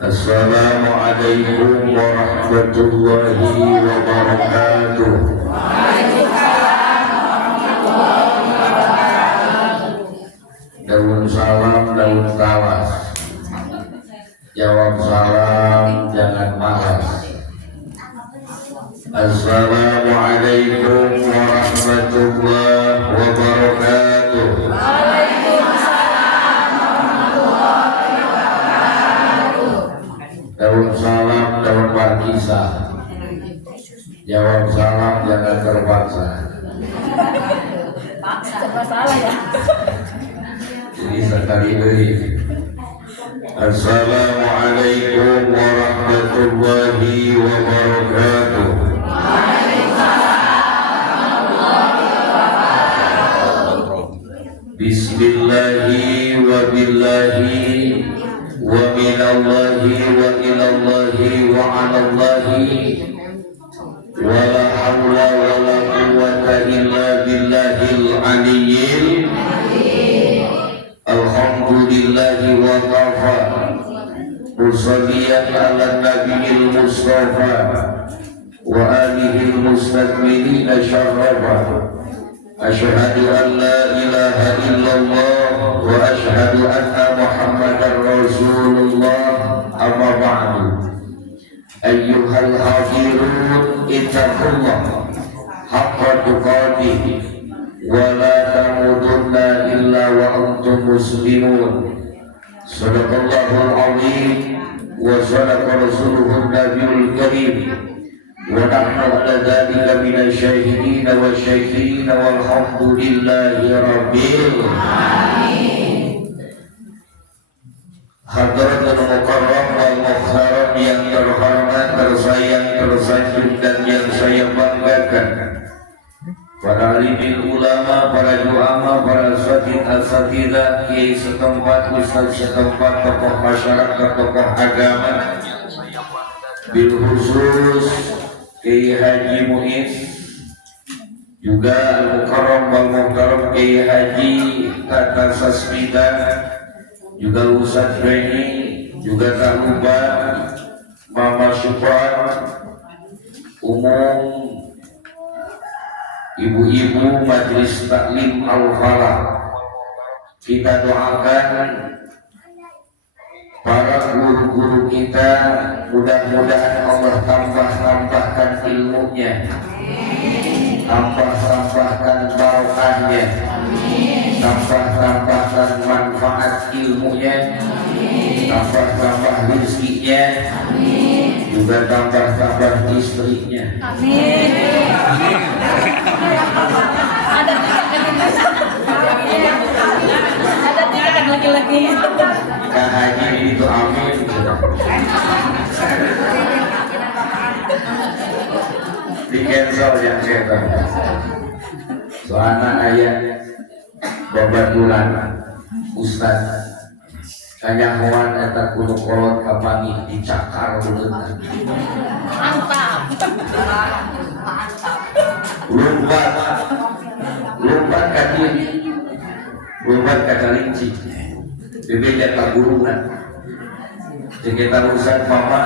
Assalamualaikum warahmatullahi wabarakatuh. Daun salam, daun tawas. Jawab salam, jangan malas. Assalamualaikum warahmatullahi wabarakatuh. Daun salam, daun berkisah. Jawab salam, jangan terpaksa. Salah ya. Jadi sekali lagi. Assalamualaikum warahmatullahi wabarakatuh. Bismillahi wa billahi wa minallahi wa ilallahi wa alallahi wa la hawla wa la quwwata illa billahil aliyyil. Alhamdulillahi wa kafa Musalliyan ala nabiyil mustafa wa alihil mustakmilina syarrafa. Asyhadu an la ilaha illallah wa asyhadu anna muhammadar rasulullah. Amma ba'du. Ayyuhal hadirun ittaqullah haqqa tuqatih wa la tamutunna illa wa antum muslimun. Sadaqallahul azim wa sadaqa rasuluhun nabiyul karim. Wa nahnu ala dzalika minasy syahidin wa syakirin walhamdulillahi rabbil alamin. Hadratul mukarram wal mukhtaram yang terhormat, tersayang, tersanjung dan yang saya banggakan, para alimil ulama, para juama, para asatidzah, kiai setempat, ustaz setempat, tokoh masyarakat, tokoh agama, bil khusus Kiai Haji Muiz, juga Al-Mukarram wal Muhtaram Kiai Haji Tata Sasmita, juga Ustaz Beni, juga tak lupa Mama Syukran, umum, ibu-ibu Majelis Taklim Al-Falah. Kita doakan para guru-guru kita, mudah-mudahan Allah tambahkan ilmunya, tambahkan barokahnya, tambahkan manfaat ilmunya, tambah rezekinya, juga tambah istrinya. Amin. Ada tiga laki-laki. Kak Haji itu amin. Di cancel yang setan. Soalnya ayat babatulan Ustaz kanyahoan eta kudu kolot kapani dicakar uleut. Mantap. Lumpat kaki, lumpat kacalinci. Bebeda kagurunan. Sekitar urusan mama,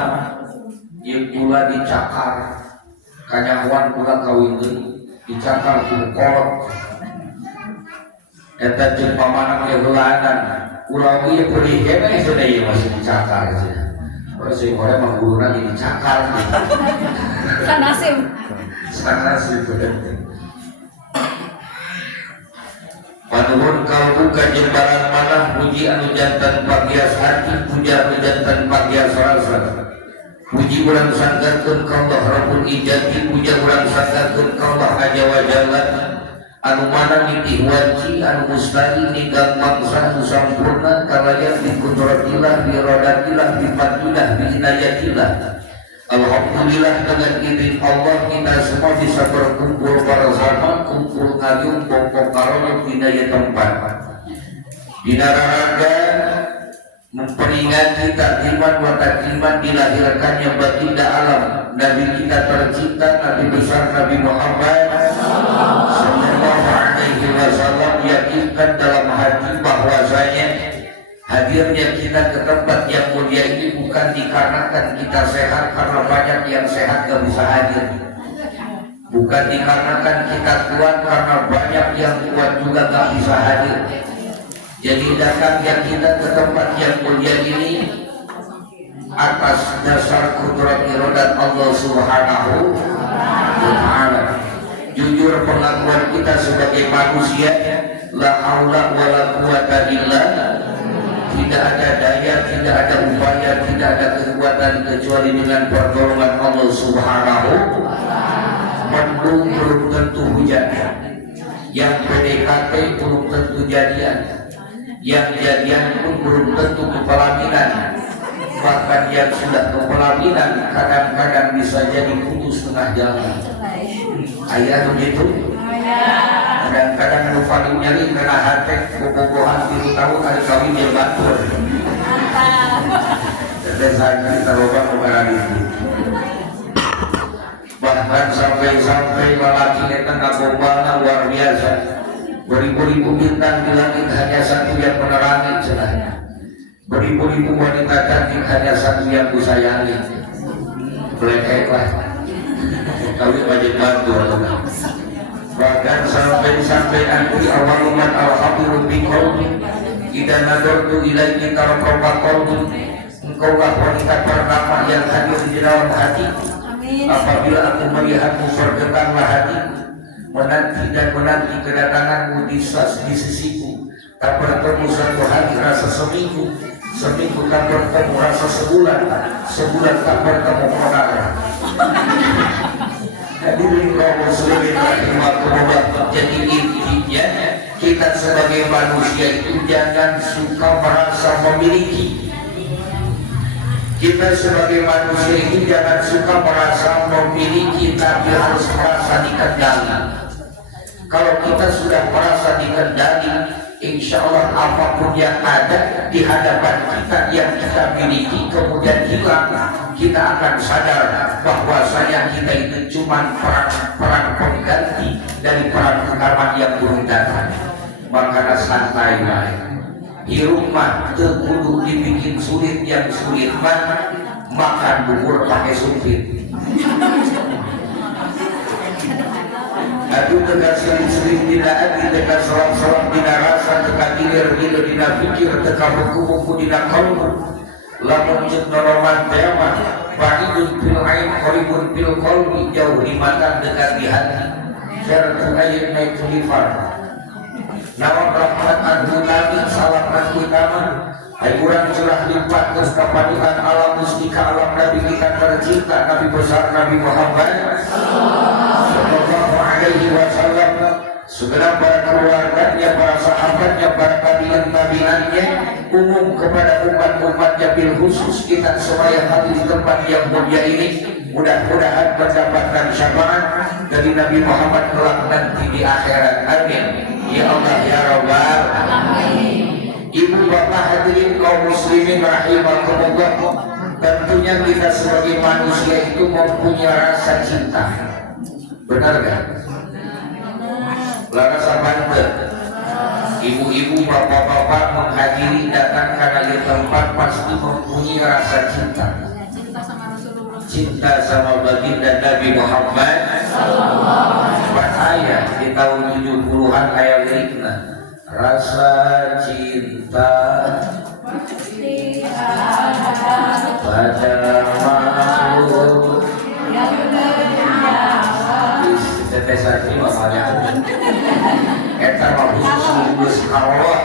yang pula dicakar, kanyahoan pula kawin dicakar kudu kolot. Eta jeung pamanak ge heuladan, ulah ieu perih kene sudah ieu masih dicakar cenah. Ora sing ora mah guruna dicakar. Nasib. Sanasib. Panuhun kalbu ka jembaran manah, puji anu jantan pagias hati, puja anu jantan pagias rasa. Puji urang sanggakeun ka Allah Rabbul Izzati, puja urang sanggakeun ka Allah Azza wa Jalla, anu mana nitih waji, anu mustahil ninggang mangsa anu sampurna, kalayan bi qudratillah, bi iradatillah, bi fadlillah, bi inayatillah. Alhamdulillah dengan izin Allah kita semua bisa berkumpul bersama, kumpul ngayung pokok karono dina tempat. Dina raraga memperingati takliman wa takliman dilahirkannya baginda alam Nabi kita tercinta, Nabi besar Nabi Muhammad sallallahu alaihi wasallam. Yakinkan dalam hati bahwasanya Hadirnya kita ke tempat yang mulia ini bukan dikarenakan kita sehat, karena banyak yang sehat gak bisa hadir. Bukan dikarenakan kita kuat, karena banyak yang kuat juga gak bisa hadir. Jadi datangnya kita ke tempat yang mulia ini atas dasar kudrat iradat Allah Subhanahu wa ta'ala. Jujur pengakuan kita sebagai manusia, la haula wala quwata illa, tidak ada daya, tidak ada upaya, tidak ada kekuatan kecuali dengan pertolongan Allah Subhanahu. Mendung belum tentu hujan, yang PDKT belum tentu jadian, yang jadian pun belum tentu kepelaminan, bahkan yang sudah kepelaminan kadang-kadang bisa jadi putus tengah jalan. Ayah begitu. Kadang-kadang lu paling nyari karena hati bobogohan 3 tahun hari kawin yang batur. Dan saya kita loba kebarang itu. Bahkan sampai lelaki yang ngagobana luar biasa. Beribu-ribu bintang di langit hanya satu yang menerangi cenah. Beribu-ribu wanita cantik hanya satu yang kusayangi. Belekeklah. Kawin wajib batur. Bahkan sampai anti awaluman al-habirun biqawmi idza nadartu ilaiki tarqaba qalbi, engkaulah wanita pertama yang hadir di dalam hati. Apabila aku melihatmu bergetarlah hati, menanti dan menanti kedatanganmu di sisiku. Tak bertemu satu hari rasa seminggu, seminggu tak bertemu rasa sebulan, sebulan tak bertemu saudara. Hadirin kaum muslimin rahimakumullah. Jadi intinya kita sebagai manusia itu jangan suka merasa memiliki. Kita sebagai manusia itu jangan suka merasa memiliki, tapi harus merasa dikendali. Kalau kita sudah merasa dikendali, insya Allah apapun yang ada di hadapan kita yang kita miliki kemudian hilang, kita akan sadar bahwasanya kita itu cuma perang pengganti dari perang pengaman yang belum datang. Makanya santai baik. Hirup mah kudu dibikin sulit, yang sulit mah makan bubur pakai sumpit. Aduh tegas sering tidak ada, tegas selam dina rasa, tegas gilir dina pikir, tegas buku dina kalbu. Lamun cipta roman tema, ba'idun fil ain qaribun fil qalbi, jauh di mata dekat di hati. Syaratu ayat naik tulifar. Nawang rahmat adu nabi salam nabi nama. Hai kurang curah lipat kepanikan alam mustika alam nabi kita tercinta, nabi besar Nabi Muhammad sallallahu alaihi wasallam, segera para keluarganya, para sahabatnya, para tabi'in-tabi'annya, umum kepada umat-umatnya, bil khusus kita semua yang hadir di tempat yang mulia ini, mudah-mudahan mendapatkan syafaat dari Nabi Muhammad kelak nanti di akhirat. Amin ya Allah ya Rabbal alamin. Ibu bapak hadirin kaum muslimin rahimakumullah, tentunya kita sebagai manusia itu mempunyai rasa cinta. Benar gak? Laras apa? Ibu-ibu, bapak-bapak menghadiri datang karena di tempat pasti mempunyai rasa cinta. Cinta sama baginda Nabi Muhammad. Bahaya di tahun 70-an ayat liriknya. Rasa cinta pada makhluk tetesan ini masalahnya eta mah khusus Allah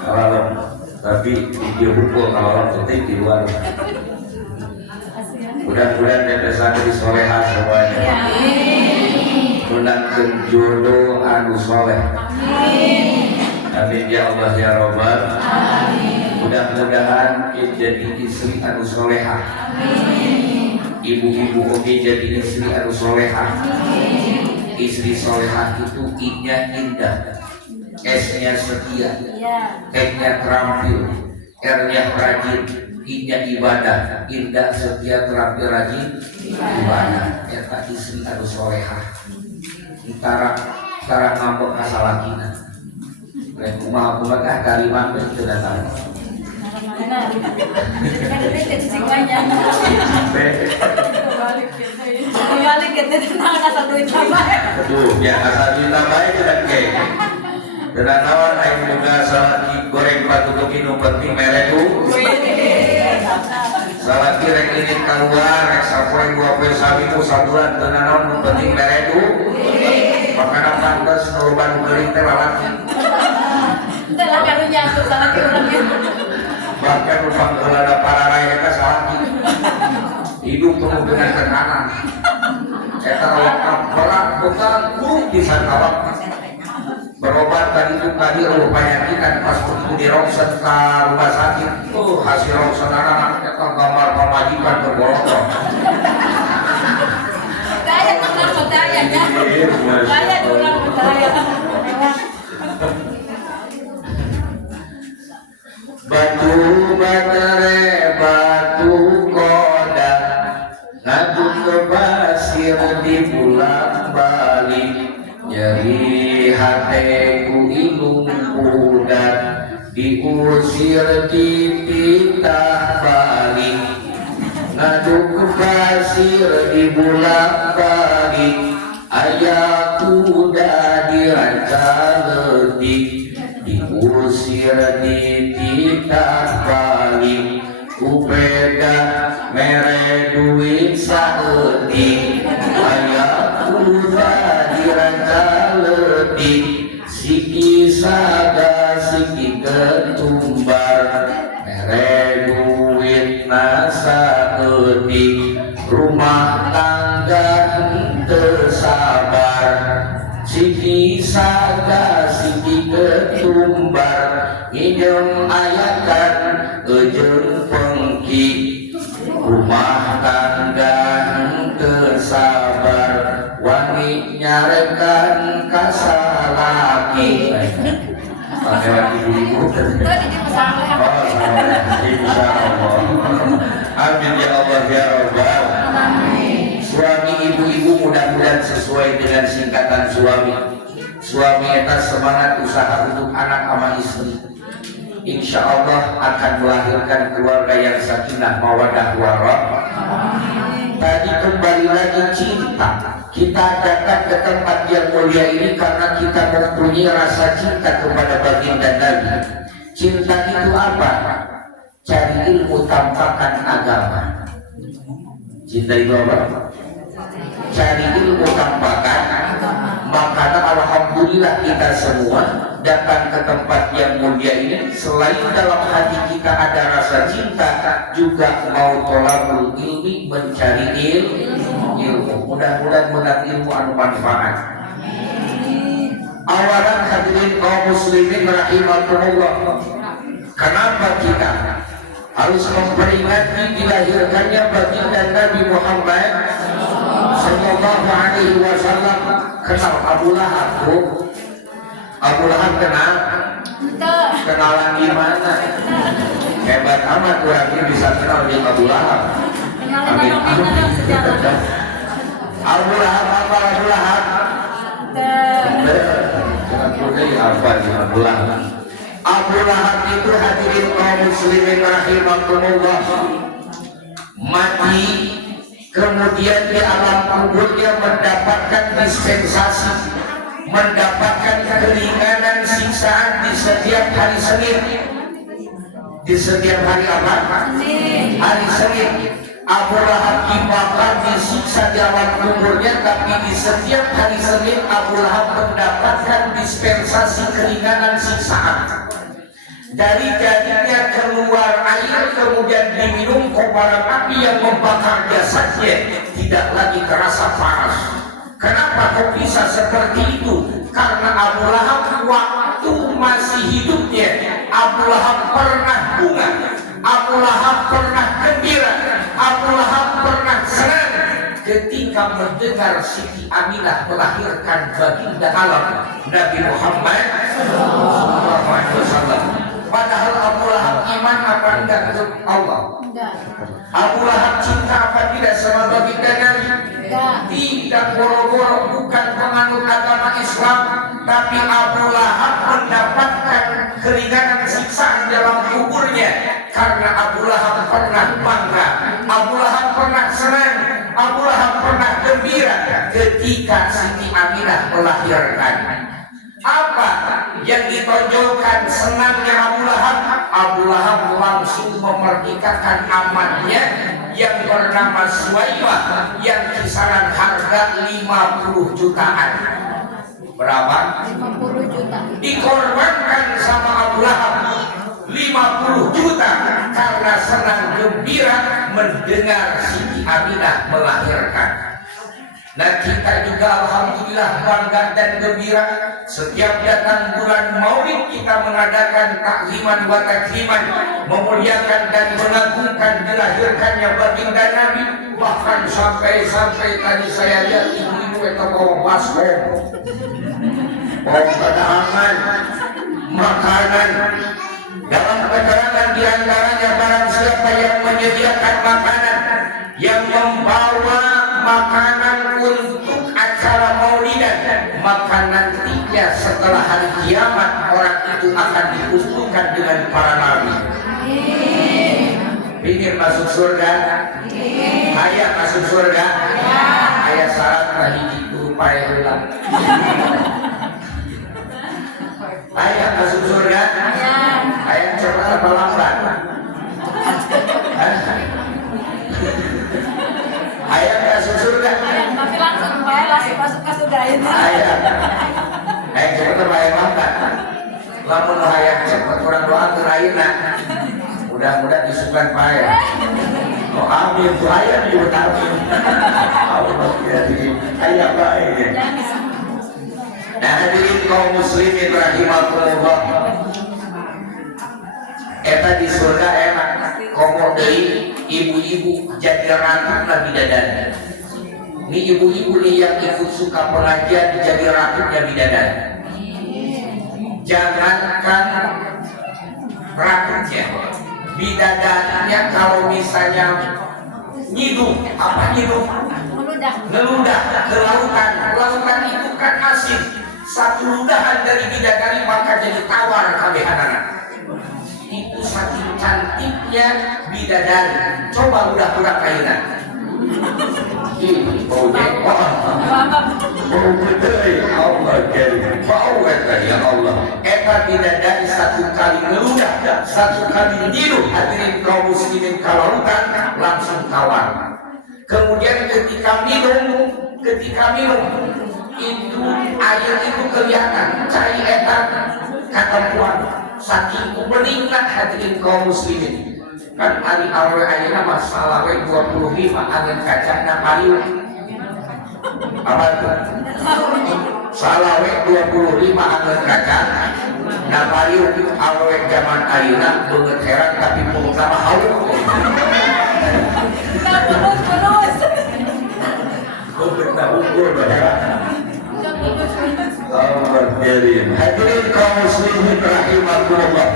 kalau tapi dia pukul kalau penting di luar. Mudah-mudahan tetesan di soleha semuanya. Menangkan jodoh anu soleh. Amin ya Allah ya Rabbal. Mudah-mudahan jadi istri anu soleha. Ibu-ibu oke jadi istri anu soleha. Istri soleha itu I-nya indah, S-nya setia, N-nya terampil, R-nya rajin, I-nya ibadah. Indah, setia, terampil, rajin, ibadah. Eta istri anu soleha. Antara sekarang ngambek kasalakina. Lain kumaha dari mana itu datang. Mana? Kan itu cicing banyak. Balik kita tenang asal duit tambah. Tuh, ya asal kita baik kita ke. Dan nawan aing boga salaki goreng batu beginu penting mere tuh. Salaki rek ini keluar rek sapoe 2 poe sabitu sabulan dan nawan penting mere tuh. Makanan pantes korban geuring teh lalaki. Teu lah karunya tuh salaki urang ieu. Bahkan rupang kelada para raya eta salaki. Hidup penuh dengan tekanan. Eta wakaf berat bukan buruk bisa kawak. Berobat tadi itu tadi penyakitan pas waktu di ronsen ke rumah sakit. Hasil ronsen anak eta gambar pemajikan berbolong. Kaya tenang betayanya. Kaya ulang betaya. Batu batere batu koda ngadu ke pasir di pulang balik nyeri hateku inung pudat diusir di pitah balik ngadu ke pasir di pulang balik ayah kuda dirancaletik diusir di titah balik kupeda mere duit saeutik aya kuda dirancaletik siki saga siki ketumbar mere duit saeutik rumah tangga henteu sabar siki saga siki ketumbar ngidem ayatan jeung pengki rumah tangga henteu sabar wani nyarekan kasalaki pakai lagi dulu insyaallah amin ya Allah ya Rabbal suami ibu-ibu mudah-mudahan sesuai dengan singkatan suami. Suami eta semangat usaha untuk anak sama istri. Insya Allah akan melahirkan keluarga yang sakinah mawadah warahmah. Tadi kembali lagi cinta. Kita datang ke tempat yang mulia ini karena kita mempunyai rasa cinta kepada baginda Nabi. Cinta itu apa? Cari ilmu tampakan agama. Cinta itu apa? Cari ilmu tampakan. Makanya alhamdulillah kita semua datang ke tempat yang mulia ini selain dalam hati kita ada rasa cinta juga mau tolabul ilmi mencari ilmu. Mudah-mudahan mendapat ilmu anu manfaat. Awalan hadirin kaum muslimin rahimakumullah. Kenapa kita harus memperingati dilahirkannya baginda Nabi Muhammad sallallahu alaihi wasallam? Kenal Abu Lahab, Bu? Abu Lahab kenal? Kenalan gimana? Hebat amat orang ini bisa kenal dengan Abu Lahab. Amin. Abu Lahab apa Abu Lahab? Apa Abu Lahab? Abu Lahab itu hadirin kaum muslimin rahimakumullah mati. Kemudian di alam kubur dia mendapatkan dispensasi, mendapatkan keringanan siksaan di setiap hari Senin. Di setiap hari apa? Hari Senin. Abu Lahab dibakar disiksa di alam kuburnya, tapi di setiap hari Senin Abu Lahab mendapatkan dispensasi keringanan siksaan. Dari jadinya keluar air kemudian diminum kobaran api yang membakar jasadnya tidak lagi terasa panas. Kenapa kok bisa seperti itu? Karena Abu Lahab waktu masih hidupnya Abu Lahab pernah bunga, Abu Lahab pernah gembira, Abu Lahab pernah senang ketika mendengar Siti Aminah melahirkan baginda alam Nabi Muhammad SAW. Padahal Abu Lahab iman apa enggak ke Allah? Enggak. Abu Lahab cinta apa tidak sama baginda Nabi? Tidak boro-boro, bukan penganut agama Islam, tapi Abu Lahab mendapatkan keringanan siksaan dalam kuburnya karena Abu Lahab pernah bangga, Abu Lahab pernah senang, Abu Lahab pernah gembira ketika Siti Aminah melahirkan. Apa yang ditonjolkan senangnya Abu Lahab? Abu Lahab langsung memerdekakan amannya yang bernama Suwaimah yang kisaran harga 50 jutaan. Berapa? 50 juta. Dikorbankan sama Abu Lahab 50 juta karena senang gembira mendengar Siti Aminah melahirkan. Nah, kita juga alhamdulillah bangga dan gembira setiap datang bulan Maulid kita mengadakan takziman wa takriman, memuliakan dan mengagungkan dilahirkannya baginda Nabi. Bahkan sampai tadi saya lihat ibu-ibu itu bawa baskom, bawa padahan, makanan. Dalam keterangan diantaranya barang siapa yang menyediakan makanan, yang membawa makanan untuk acara maulidan, maka nantinya setelah hari kiamat orang itu akan dikumpulkan dengan para nabi. Ingin masuk surga? Ayah masuk surga? Ayah syarat lagi itu payah ulang. Ayah masuk surga? Ayah cepat apa lambat? Ayah masuk surga? Tapi langsung masuk ke surga itu. Ayah cepat apa ayah lambat? Lamun ayah cepat kurang doa terakhir. Mudah-mudahan disukan payah. Oh amin, tuh ayah juga amin. Allah jadi ayah baik. Nah hadirin kaum muslimin rahimahullah. Eta di surga enak. Komo deui ibu-ibu jadi ratu na bidadari. Ini ibu-ibu nih yang ikut suka pengajian jadi ratunya bidadari. Jangankan ratunya, bidadarinya kalau misalnya nyidung, apa nyidung? Ngeludah ke lautan. Lautan itu kan asin. Satu ludahan dari bidadari maka jadi tawar kabehanana. Itu saking cantiknya bidadari. Coba udah kainan. Bau jengkol. Bau gede. Allah jadi bau ya Allah. Eta bidadari satu kali ngeludah, satu kali nyiduh hadirin kaum muslimin ke lautan langsung tawar. Kemudian ketika minum itu air itu kelihatan cai etan katempuan saking beningna hadirin kaum muslimin. Kan hari awal ayeuna mah salawe 25 angin kacana pariu. Apa itu? Salawe 25 angin kacana. Nah pariu awe zaman ayeuna beungeut heran tapi pungna mah haur. Hadirin kaum muslimin rahimakumullah.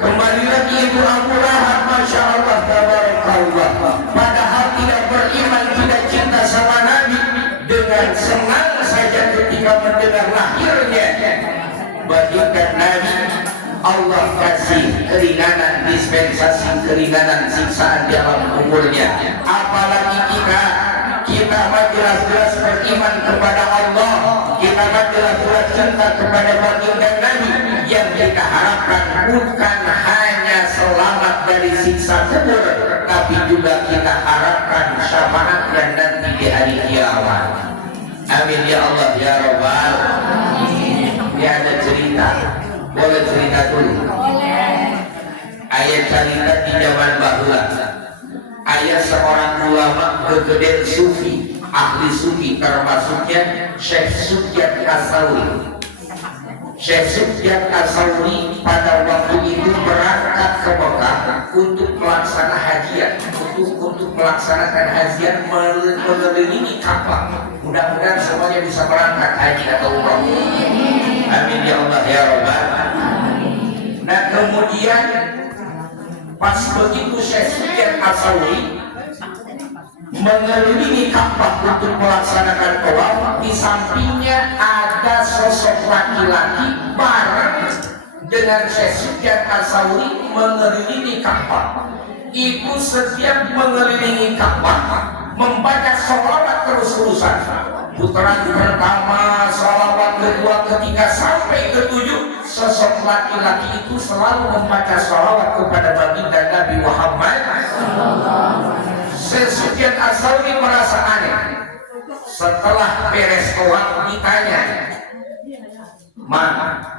Kembali lagi ibu Abu Lahab, masya Allah tabarakallah. Padahal tidak beriman, tidak cinta sama Nabi, dengan senang saja ketika mendengar lahirnya baginda Nabi, Allah kasih keringanan, dispensasi keringanan siksaan di alam kuburnya. Apalagi kita mah jelas-jelas beriman kepada Allah, kita mah jelas-jelas cinta kepada baginda Nabi. Yang kita harapkan bukan hanya selamat dari siksa kubur, tapi juga kita harapkan syafaatnya nanti di hari kiamat. Amin ya Allah ya Rabbal. Ini ada cerita, boleh cerita dulu? Ayat cerita di zaman bahula. Ayat seorang ulama kegeden sufi, ahli sufi, termasuknya Syekh Sufyan As-Tsauri. Syekh Sufyan As-Tsauri pada waktu itu berangkat ke Mekah untuk melaksanakan hajian, untuk melaksanakan hajian mengelilingi Ka'bah. Mudah-mudahan semuanya bisa berangkat haji atau umrah. Amin ya Allah ya Rabbal. Nah kemudian pas begitu Syekh Sufyan As-Tsauri mengelilingi Ka'bah untuk melaksanakan tawaf. Di sampingnya ada sosok laki-laki bareng dengan Syekh Sufyan Ats-Tsauri mengelilingi Ka'bah. Itu setiap mengelilingi Ka'bah membaca sholawat terus-terusan. Putaran pertama, sholawat kedua, ketiga sampai ketujuh, sosok laki-laki itu selalu membaca sholawat kepada baginda Nabi Muhammad. Syekh Sufyan Ats-Tsauri merasa aneh. Setelah beres tawaf ditanya, "Ma,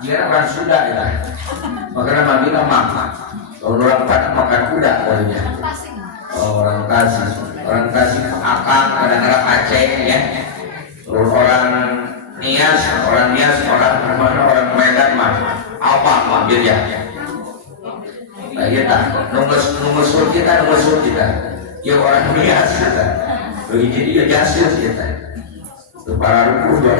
dia orang Sunda ya?" Makanya Mami nama orang Padang makan kuda orangnya. Orang Tasik Akang, kadang-kadang Aceh ya. Terus orang Nias, orang Medan mah apa manggil ya? Nah, kita nomor sur kita. Ya orang Nias kita. Jadi dia jasus kita. Itu para rukuh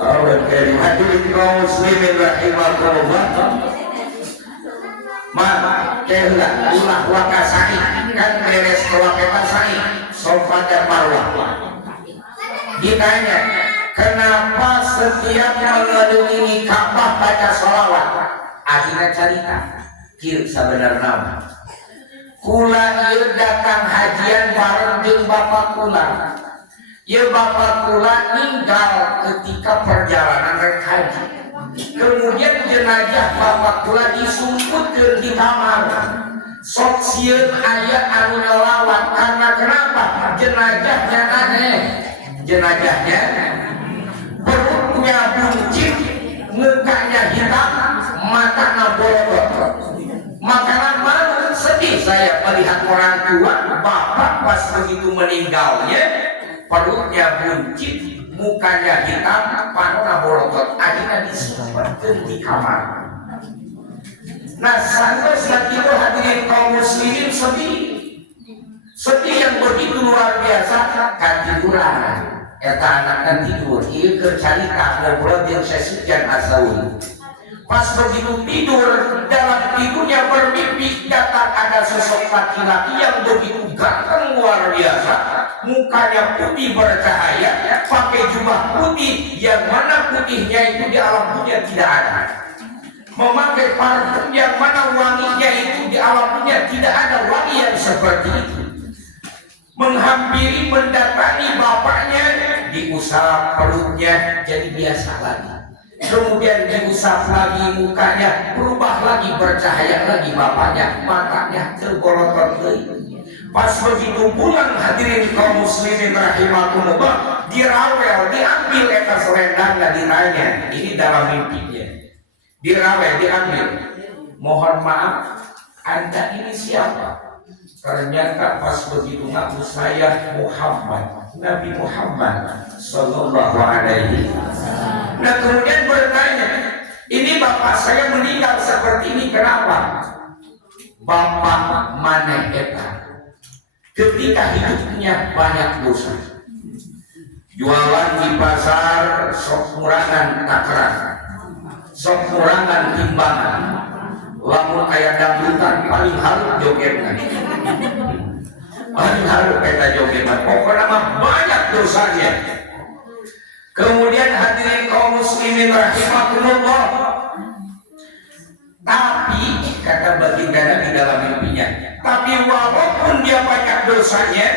Allah karim. Hadirin kaum muslimin rahimakumullah. Kehla ulah wakasai kan beres wakasai Safa dan Marwah. Ditanya, kenapa setiap mengelilingi Ka'bah baca sholawat? Akhirnya cerita, kieu sabenerna kula ieu datang hajian bareng jeung bapak kula. Ieu bapak kula ninggal ketika perjalanan rek haji. Kemudian jenazah bapak kula disumputkeun di kamar. Sok sieun aya anu nyolawat karena kenapa? Jenazahnya aneh. Jenazahnya perutnya buncit, mukanya hitam, matanya bolot. Makanan baru sedih saya melihat orang tua bapak pas begitu meninggalnya, perutnya buncit, mukanya hitam, panona borotot, akhirnya disimpan di kamar. Nah, sampai saat itu hadirin kaum muslimin sedih yang begitu luar biasa. Kan tiduran, eta anak kan tidur, ieu keur carita ngobrol jeung Syekh Sufyan Ats-Tsauri. Pas begitu tidur, dalam tidurnya bermimpi datang ada sosok laki-laki yang begitu ganteng luar biasa. Mukanya putih bercahaya, pakai jubah putih, yang mana putihnya itu di alam dunia tidak ada. Memakai parfum yang mana wanginya itu di alam dunia tidak ada wangi yang seperti itu. Menghampiri mendatangi bapaknya, diusap perutnya jadi biasa lagi. Kemudian diusap lagi mukanya, berubah lagi bercahaya lagi bapaknya, matanya tergolotot lagi. Pas begitu pulang hadirin kaum muslimin rahimakumullah, dirawel, diambil eta selendangnya, ditanya, ini dalam mimpinya. Dirawel, diambil. Mohon maaf, Anda ini siapa? Ternyata pas begitu ngaku saya Muhammad, Nabi Muhammad sallallahu alaihi wasallam. Nah, kemudian bertanya, ini bapak saya meninggal seperti ini kenapa? Bapak mana eta? Ketika hidupnya banyak dosa, jualan di pasar sok kurangan takaran, sok kurangan timbangan, lamun aya dangdutan paling halus jogetna, paling halus eta jogetna, pokoknya mah banyak dosanya. Kemudian hadirin kaum muslimin rahimakumullah, tapi kata baginda Nabi dalam mimpinya, tapi walaupun dia banyak dosanya,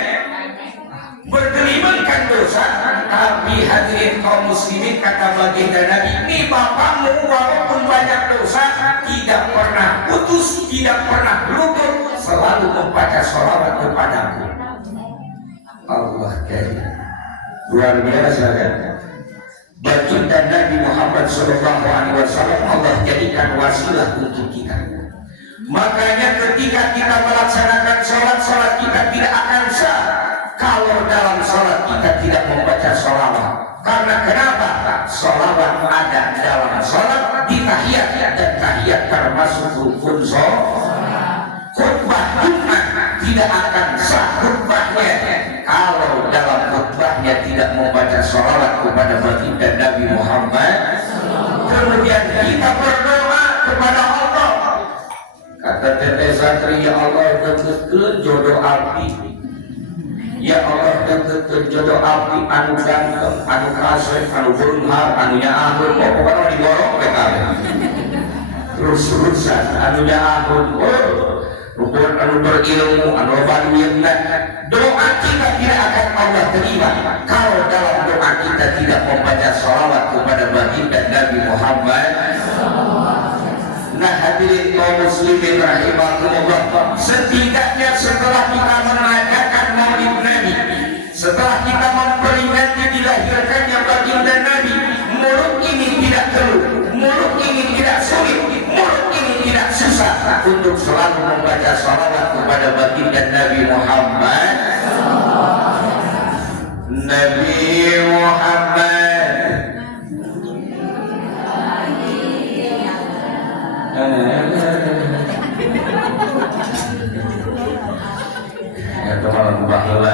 bergelimankan dosa, tapi hadirin kaum muslimin kata baginda Nabi, ini bapakmu walaupun banyak dosa tidak pernah putus, tidak pernah luput, selalu membaca sholawat kepadaku. Allah karim, luar biasa kan? Baginda Nabi Muhammad sallallahu alaihi wasallam Allah jadikan wasilah untuk kita. Makanya ketika kita melaksanakan sholat kita tidak akan sah kalau dalam sholat kita tidak membaca sholawat. Karena kenapa? Sholawat ada dalam sholat, di tahiyat, dan tahiyat termasuk rukun sholat. Khutbah Jumat tidak akan sah khutbahnya kalau dalam khutbahnya tidak membaca sholawat kepada baginda Nabi Muhammad. Kemudian kita berdoa kepada Allah. Kata Teteh Santri, ya Allah, tentukan jodoh api Ya Allah deket jodoh abdi anu ganteng, anu kasih, anu beunghar, anu nyaahun, pokoknya digorong PKB. Terus-terusan anu nyaahun, rukun anu berilmu, anu baduitna. Doa kita tidak akan Allah terima kalau dalam doa kita tidak membaca sholawat kepada baginda Nabi Muhammad. Nah hadirin kaum muslimin rahimakumullah, setidaknya setelah kita mengadakan maulid Nabi, setelah kita memperingati dilahirkannya baginda Nabi, mulut ini tidak keluh, mulut ini tidak sulit, mulut ini tidak susah untuk selalu membaca sholawat kepada baginda Nabi Muhammad. Nabi Muhammad ya teman bahula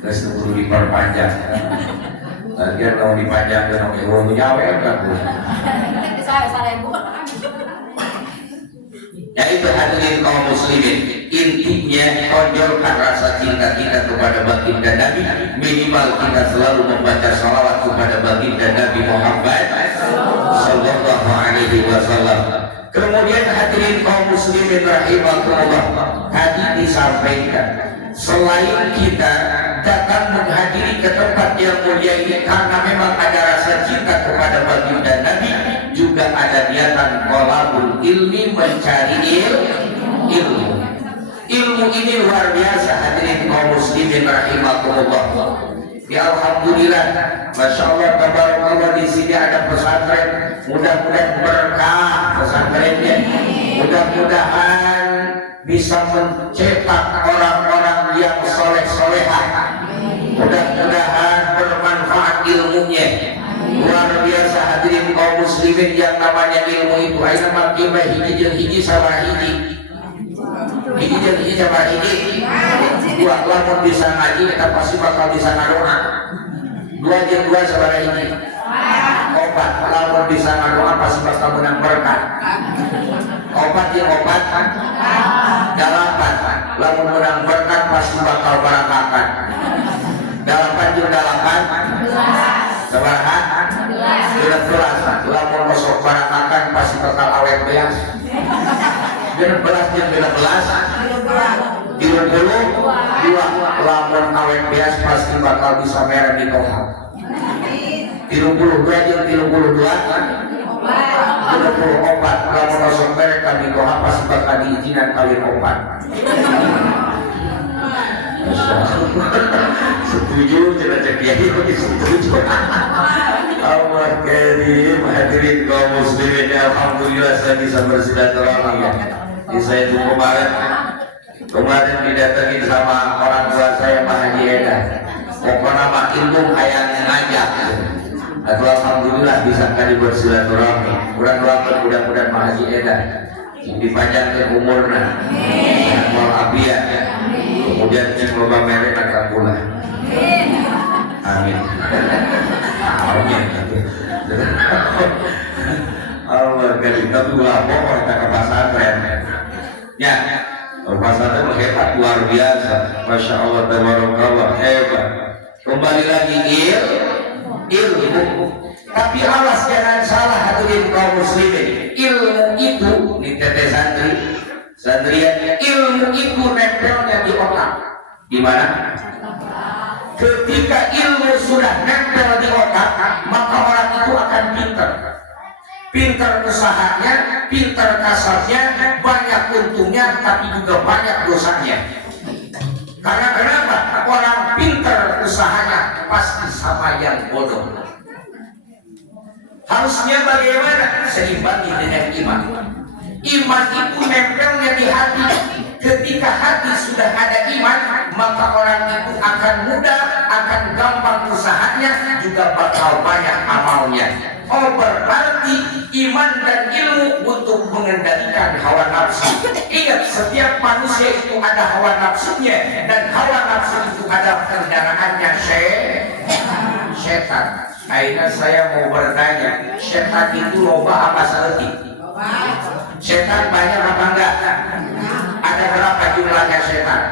terus perlu diperpanjang lagian kalau dipanjangkan oke uang nyawa kan Saya Bu. ya itu hadirin kaum muslimin, intinya tonjolkan rasa cinta kita kepada baginda Nabi, minimal kita selalu membaca sholawat kepada baginda Nabi Muhammad sallallahu alaihi wasallam. Kemudian hadirin kaum muslimin rahimakumullah, tadi disampaikan selain kita datang menghadiri ke tempat yang mulia ini karena memang ada rasa cinta kepada baginda Nabi, juga ada niatan thalabul ilmi, mencari ilmu. Ilmu ini luar biasa hadirin kaum muslimin rahimakumullah. Ya alhamdulillah, masya Allah, tabarakallah, di sini ada pesantren. Mudah-mudahan berkah pesantrennya. Mudah-mudahan bisa mencetak orang-orang yang soleh-solehah. Mudah-mudahan bermanfaat ilmunya. Luar biasa hadirin kaum muslimin, yang namanya ilmu itu aina makimah hiji jeung hiji sabaraha hiji. Hiji jeung hiji sabaraha hiji. Dua lamun bisa ngaji kita pasti bakal bisa ngadoa. Dua jeung dua sabaraha hiji. Opat lamun bisa ngadoa pasti bakal menang berkah. Opat jeung opat dalapan lamun menang berkah pasti bakal barakakan. Dalapan jeung dalapan sabaraha 11. Lamun masuk barakakan pasti bakal awet beas. 11 jeung 11 32. Lamun awet beas pasti bakal bisa merah di toha. 32 jeung 32 34. Lamun masuk mereka di toha pasti bakal diizinan kawin 4. Setuju tidak jadi setuju. Allah karim, hadirin kaum muslimin, alhamdulillah saya bisa bersilaturahmi ya. Saya itu kemarin didatengin sama orang tua saya Pak Haji Eda. Pokoknya mah ilmu kayak ngajak. Atau alhamdulillah bisa kali bersilaturahmi. Mudah-mudahan Pak Haji Eda dipanjangkan umurnya, sehat walafiat, kemudian semoga merek akan pula. Amin. Amin. Allah kali tapi ulah pokok kita ke pesantren. Ya, pesantren hebat luar biasa. Masya Allah, tabarakallah, hebat. Kembali lagi ilmu. Tapi awas jangan salah hadirin kaum muslimin. Ilmu itu di teteh santri, ilmu itu nempelnya di otak. Di mana? Ketika ilmu sudah nempel di otak, maka orang itu akan pintar. Pintar usahanya, pintar kasarnya, banyak untungnya, tapi juga banyak dosanya. Karena kenapa? Orang pintar usahanya pasti sama yang bodoh. Harusnya bagaimana? Seimbangi dengan iman. Iman itu nempelnya di hati. Ketika hati sudah ada iman, maka orang itu akan mudah, akan gampang usahanya, juga bakal banyak amalnya. Oh, berarti iman dan ilmu untuk mengendalikan hawa nafsu. Ingat, setiap manusia itu ada hawa nafsunya, dan hawa nafsu itu ada kendaraannya setan. Akhirnya saya mau bertanya, setan itu loba apa sedikit? Setan banyak apa enggak? Ada berapa jumlahnya setan?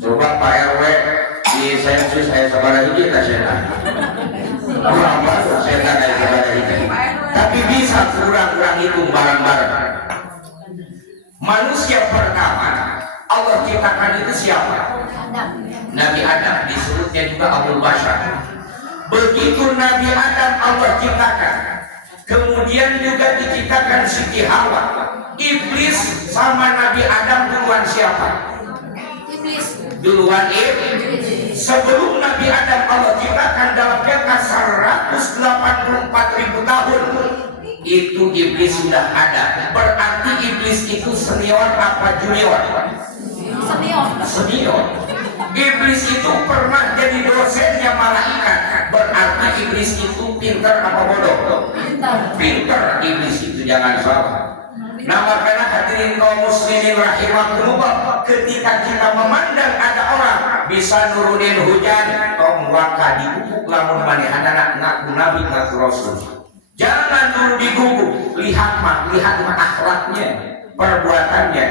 Coba Pak RW di sensus saya sabaraha hiji ka setan. Apa setan aya sabaraha hiji. Tapi bisa kurang-kurang itu barang-barang. Manusia pertama Allah ciptakan itu siapa? Nabi Adam, disebutnya juga Abul Bashar. Begitu Nabi Adam Allah ciptakan, kemudian juga diciptakan Siti Hawa. Iblis sama Nabi Adam duluan siapa? Iblis. Duluan Iblis. Sebelum Nabi Adam Allah ciptakan dalam jangka 184.000 tahun, itu iblis sudah ada. Berarti iblis itu senior apa junior? Senior. Iblis itu pernah jadi dosennya malaikat. Berarti iblis itu pintar apa bodoh? Pintar. Iblis itu jangan salah. Nah makanya hadirin kaum muslimin rahimakumullah, ketika kita memandang ada orang bisa nurunin hujan, tong waka diguguk lamun manehana ngaku nabi ngaku rasul. Jangan dulu diguguk, lihat akhlaknya, perbuatannya.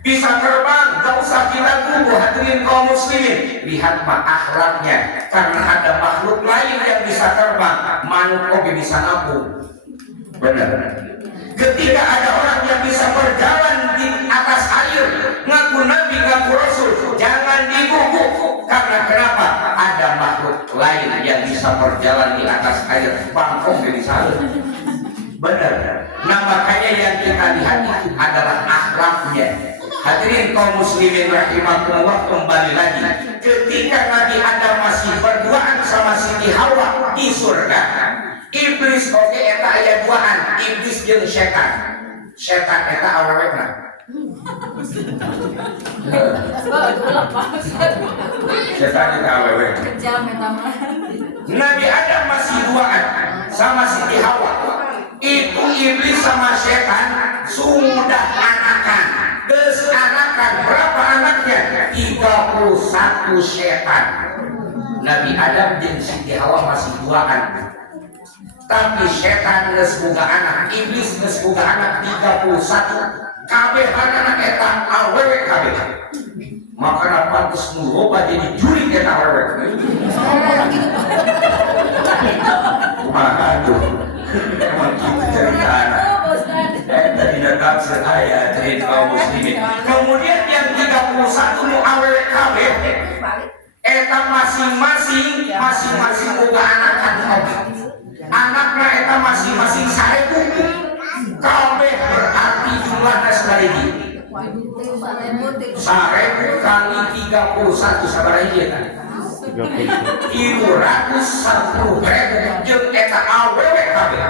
Bisa terbang, gak usah kita gugup hadirin kaum muslimin. Lihat akhlaknya, karena ada makhluk lain yang bisa terbang, manuk oke bisa ngapung. Benar. Ketika ada orang yang bisa berjalan di atas air, ngaku nabi, ngaku rasul, jangan diguguk. Karena kenapa? Ada makhluk lain yang bisa berjalan di atas air, bangkok di sana. Benar. Nah makanya yang kita lihat itu adalah akhlaknya. Hadirin kaum muslimin rahimakumullah, kembali lagi. Ketika Nabi Adam masih berduaan sama Siti Hawa di surga, iblis oke eta aya duaan, iblis jeung setan. Setan eta awewena. Setan eta awewe. Nabi Adam masih duaan sama Siti Hawa. Itu iblis sama setan sudah anakan. Anakan berapa anaknya? 31 setan. Nabi Adam dan Siti Hawa masih duaan. Tapi setan geus boga anak, iblis geus boga anak 31. Kabeh anak eta awewe kabeh. Makana pantes nu loba jadi juri eta awewe. Kumaha tuh? Emang kitu ceritana. Tadi datang saya dari kaum muslimin. Kemudian yang 31 nu awewe kabeh, eta masing-masing boga anakan kabeh. Anakna eta masing-masing 1000. Kabeh berarti jumlahna sabaraha? 1000 kali 31 sabaraha hiji eta? 310.000 jeung eta awewe kabeh.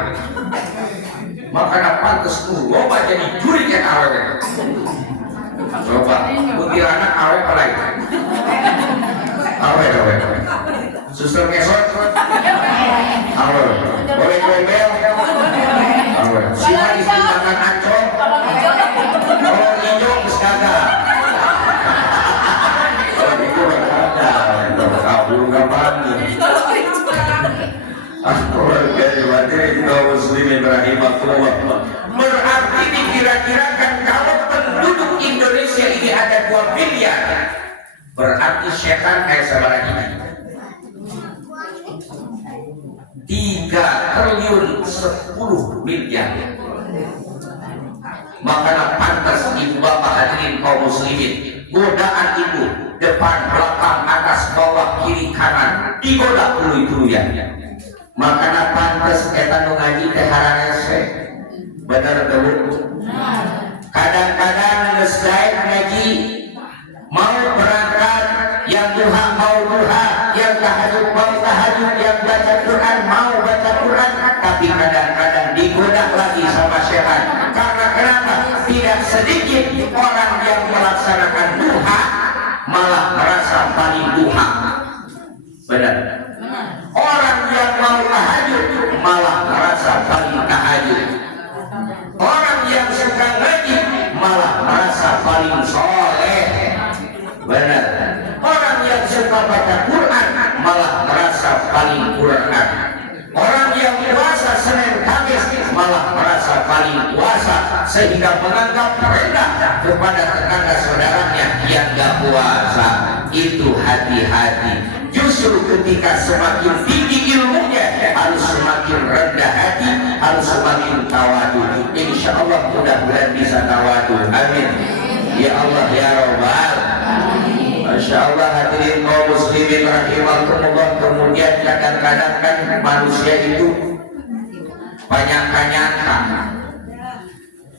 Makanya pantes loba jadi juri kan awewe. Coba kuntilanak awewe apa lagi? Awewe. Suster ngesot? Awewe. Boleh gombel? Awewe. Siapa disimpankan ancol? Kalau hijau keskaga. Kalau itu berkata, kabur gak panggil. Muslimin rahimahullah. Berarti dikira-kirakan kalau penduduk Indonesia ini ada 2 miliar, berarti setan kayak sabaraha ini? 3 triliun 10 miliar. Makanya pantas ibu bapak hadirin kaum muslimin, godaan itu depan, belakang, atas, bawah, kiri, kanan digoda dulu-dulunya. Makanya pantas eta nu ngaji teh hararese. Bener teu? Kadang-kadang geus daek ngaji mau berangkat, yang duha mau duha, yang tahajud mau tahajud, yang baca Quran mau baca Quran, tapi kadang-kadang digoda lagi sama setan. Karena kenapa? Tidak sedikit orang yang melaksanakan duha malah merasa paling duha. Benar. Orang yang mau tahajud malah merasa paling tahajud. Orang yang suka ngaji malah merasa paling soleh. Benar. Orang yang suka baca Quran malah merasa paling Quran. Orang yang puasa Senin Kamis malah merasa paling puasa. sehingga menganggap rendah kepada tetangga saudaranya yang gak puasa. Itu hati-hati. Justru ketika semakin tinggi ilmunya harus semakin rendah hati, harus semakin tawadu. Insya Allah mudah-mudahan bisa tawadu. Amin ya Allah ya Rabbal. Masya Allah, hadirin kaum muslimin rahimakumullah. Kemudian kadang-kadang kan manusia itu banyak nyangka.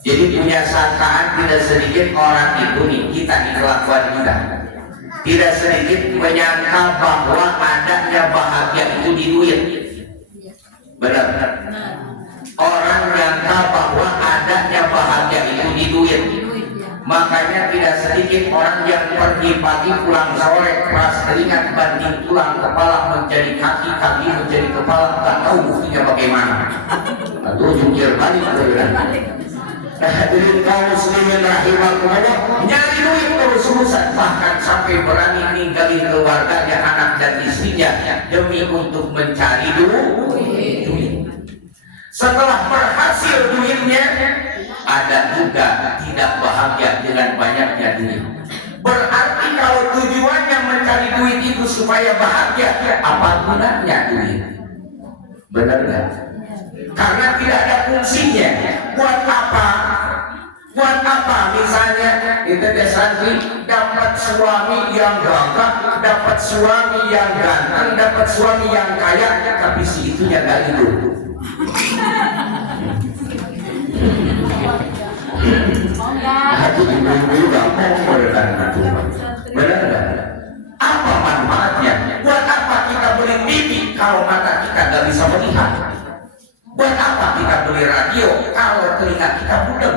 Jadi punya sangkaan tidak sedikit orang itu nih, kita di kelakuan kita tidak sedikit menyangka bahwa adanya bahagia itu di duit. Benar. Orang nyangka bahwa adanya bahagia itu di duit. Makanya tidak sedikit orang yang pergi pagi pulang sore keras keringat banting tulang, kepala menjadi kaki, kaki menjadi kepala, tak tahu buktinya bagaimana. Atau jungkir balik hadirin kaum muslimin rahimakumullah, nyari duit terus-terusan, bahkan sampai berani ninggalin keluarganya, anak dan istrinya demi untuk mencari duit. Setelah berhasil duitnya, ada juga tidak bahagia dengan banyaknya duit. Berarti kalau tujuannya mencari duit itu supaya bahagia, apa gunanya duit? Benar nggak? Karena tidak ada fungsinya. Buat apa? Buat apa? Misalnya kita santri dapat suami yang gagah, dapat suami yang ganteng, dapat suami yang kaya, tapi si itunya nggak hidup. Hati ibu-ibu gampang berenang itu. Benar nggak? Apa manfaatnya? Buat apa kita beli TV kalau mata kita nggak bisa melihat? Buat apa kita beli radio kalau telinga kita budek?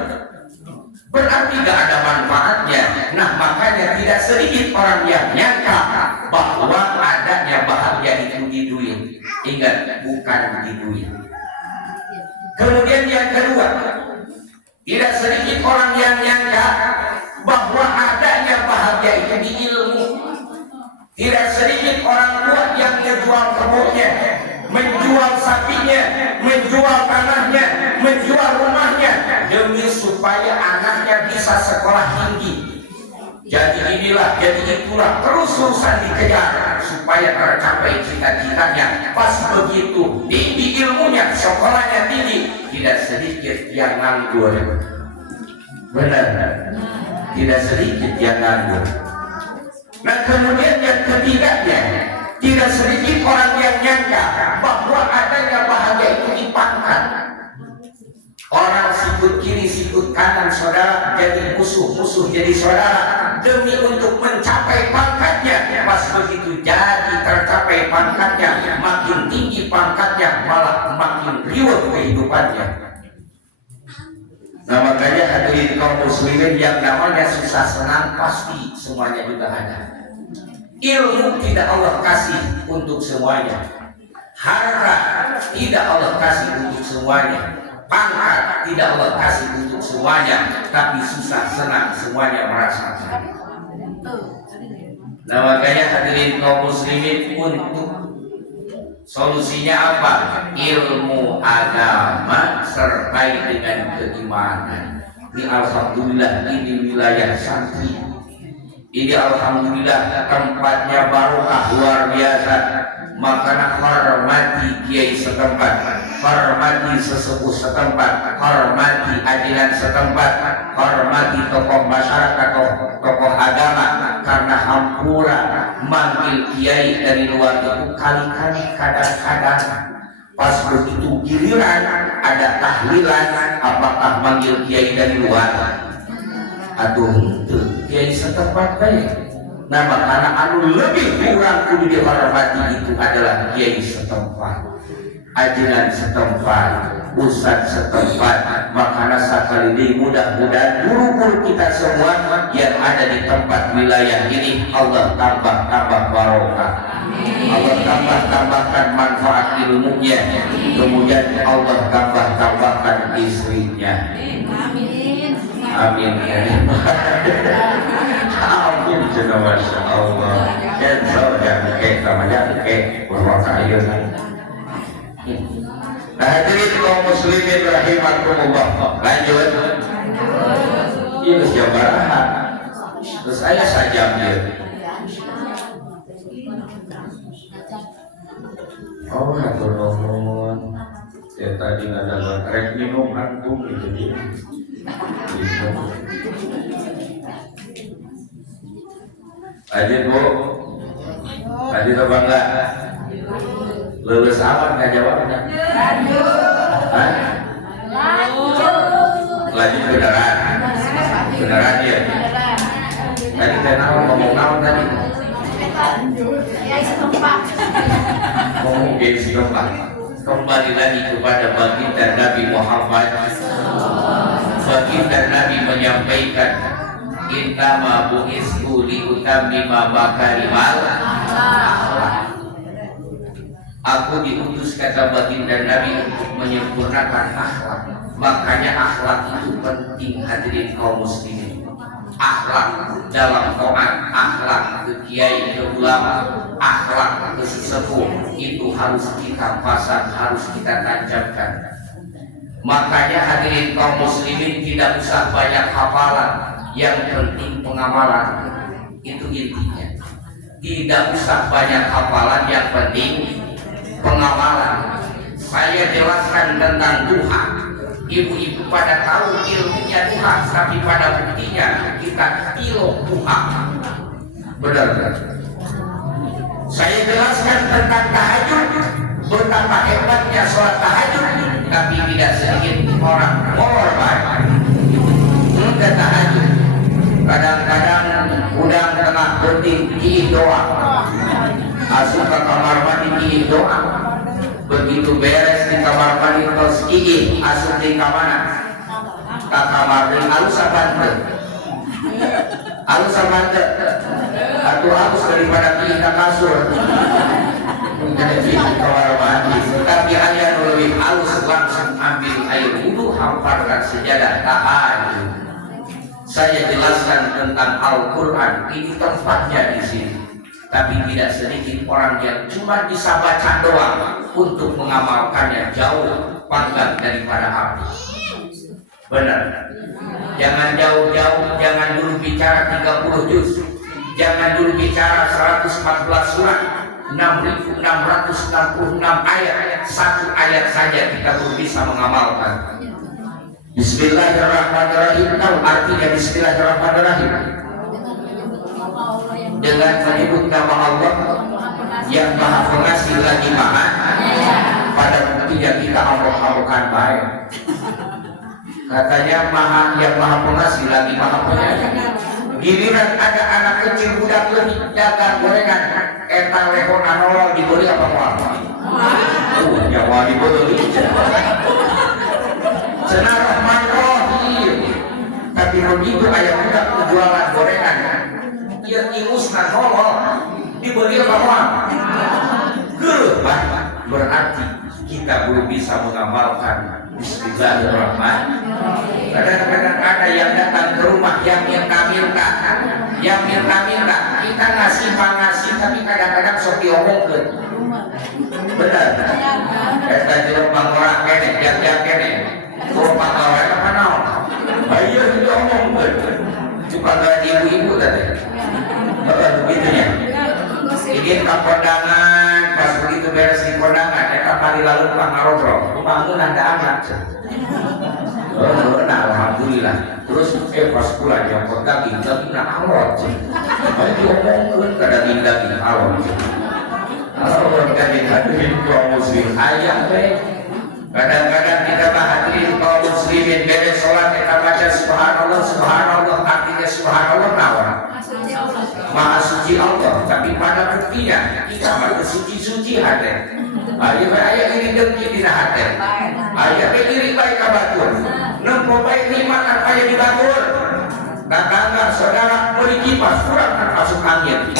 Berarti gak ada manfaatnya. Nah makanya tidak sedikit orang yang nyangka bahwa adanya bahagia itu di duit. Ingat, bukan di duit. Kemudian yang kedua, tidak sedikit orang yang nyangka bahwa adanya bahagia itu di ilmu. Tidak sedikit orang tua yang menjual kebunnya, menjual sapinya, menjual tanahnya, menjual rumahnya demi supaya anaknya bisa sekolah tinggi. Jadi inilah, jadi itulah terus-terusan dikejar supaya tercapai cita-citanya. Pas begitu tinggi ilmunya, sekolahnya tinggi, tidak sedikit yang nganggur. Benar, tidak sedikit yang nganggur. Nah kemudian yang ketiganya, tidak sedikit orang yang nyangka bahwa adanya bahagia itu di pangkat. Orang sikut kiri, sikut kanan, saudara jadi musuh, musuh jadi saudara demi untuk mencapai pangkatnya. Pas begitu jadi tercapai pangkatnya, makin tinggi pangkatnya, malah makin riuh kehidupannya. Nah makanya hadirin kaum muslimin, yang namanya susah senang pasti semuanya juga ada. Ilmu tidak Allah kasih untuk semuanya. Harta tidak Allah kasih untuk semuanya. Pangkat tidak Allah kasih untuk semuanya. Tapi susah senang semuanya merasakan. Nah makanya hadirin kaum muslimin, untuk solusinya apa? Ilmu agama sertai dengan keimanan. Ini alhamdulillah ini wilayah santri. Ini alhamdulillah tempatnya barokah luar biasa. Maka hormati kiai setempat, hormati sesepuh setempat, hormati ajian setempat, hormati tokoh masyarakat, tokoh agama. Karena hampura manggil kiai dari luar itu kali-kali, kadang-kadang pas begitu giliran ada tahlilan, apakah manggil kiai dari luar? Aduh, kiai setempat baik. Nah, karena anu lebih kurang kudu dihormati itu adalah kiai setempat, ajian setempat, ustadz setempat. Makanya sekali ini mudah-mudahan guru-guru kita semua yang ada di tempat wilayah ini Allah tambah barokah, Allah tambahkan manfaat ilmunya, kemudian Allah tambahkan istrinya. Amin. Amin. Sudah masya Allah. Dan saudara kita namanya berwakil. Nah hadirin kaum muslimin rahimakumullah. Lanjut. Iya geus jam baraha. Terus aya sajam dia. Oh, hatur nuhun. Ya tadi ngadagan rek minum antum gitu dia. Gitu. Aja Bu. Aja coba enggak? Lulus apa enggak jawabnya? Hah? Lanjut kendaraan. Kendaraan dia. Tadi saya ngomong naon tadi? Ngomong gengsi keempat. Kembali lagi kepada baginda Nabi Muhammad. Baginda Nabi menyampaikan, innama bu'istu liutammima makarimal akhlak. Aku diutus, kata baginda Nabi, untuk menyempurnakan akhlak. Makanya akhlak itu penting, hadirin kaum muslimin. Akhlak dalam taat, akhlak ke kiai, ke ulama, akhlak ke sesepuh, itu harus kita pasang, harus kita tancapkan. Makanya hadirin kaum muslimin, tidak usah banyak hafalan, yang penting pengamalan. Itu intinya. Tidak usah banyak hafalan, yang penting pengamalan. Saya jelaskan tentang duha. Ibu-ibu pada tahu ilmunya duha, tapi pada buktinya kita kilo duha. Benar-benar. Saya jelaskan tentang tahajud, betapa hebatnya sholat tahajud, tapi tidak sedikit orang korban ke tahajud. Kadang-kadang udang tengah penting di doa, asup ke kamar mandi di doa. Begitu beres di kamar mandi terus gigi asup di kamar tak kamar ring halus apa atau halus daripada kita kasur jadi di kamar mandi, tapi hanya lebih halus langsung ambil air wudhu, hamparkan sejadah tahajud. Saya jelaskan tentang Al-Quran, ini tempatnya di sini. Tapi tidak sedikit orang yang cuma bisa baca doang, untuk mengamalkannya jauh panggang daripada api. Benar. Jangan jauh-jauh, jangan dulu bicara 30 juz, jangan dulu bicara 114 surat, 6.666 ayat, satu ayat saja kita belum bisa mengamalkan. Bismillahirrahmanirrahim. Tahu artinya Bismillahirrahmanirrahim? Dengan menyebut nama Allah yang Maha Pengasih lagi Maha, pada buktinya kita amrok-amrokan baik. Katanya Maha yang Maha Pengasih lagi Maha Penyayang. Giliran ada anak kecil budak leutik dagang gorengan, eta lehon nolol diberi apa moal? Nyawa diberi. Cenah Rahman Rahim. Tapi begitu ayah budak jualan gorengan, dia ingusna nolol diberi apa moal? Geuleuh, berarti kita belum bisa mengamalkan Bismillahirrahmanirrahim. Kadang-kadang ada yang datang ke rumah yang minta-minta, kita ngasih, tapi kadang-kadang sok diomongkeun. Benar. Eta jeung pangorah kene, jak-jak kene. Kudu pangorah apa naon? Ayo diomongkeun. Supaya ibu-ibu tadi. Betul begitunya. Ingin ke kondangan, pas begitu beres di kondangan, eta kali lalu pangarobrol, bangun ada anak. Oh, nah, alhamdulillah. Terus pas pulang yang daging alot. Ayo diomongkeun kada daging alot. Alot daging hadirin kaum muslim ayah baik. Kadang-kadang kita hadirin kaum muslimin beres sholat kita baca subhanallah, subhanallah, artinya subhanallah naon? Maha suci Allah, tapi pada buktinya kita maha suci-suci hati. Ayah ini dengki tidak hati. Ayah iri baik kabatur. Nempo baik nikmat ayah dibatur. Tetangga saudara beri kipas kurang masuk angin.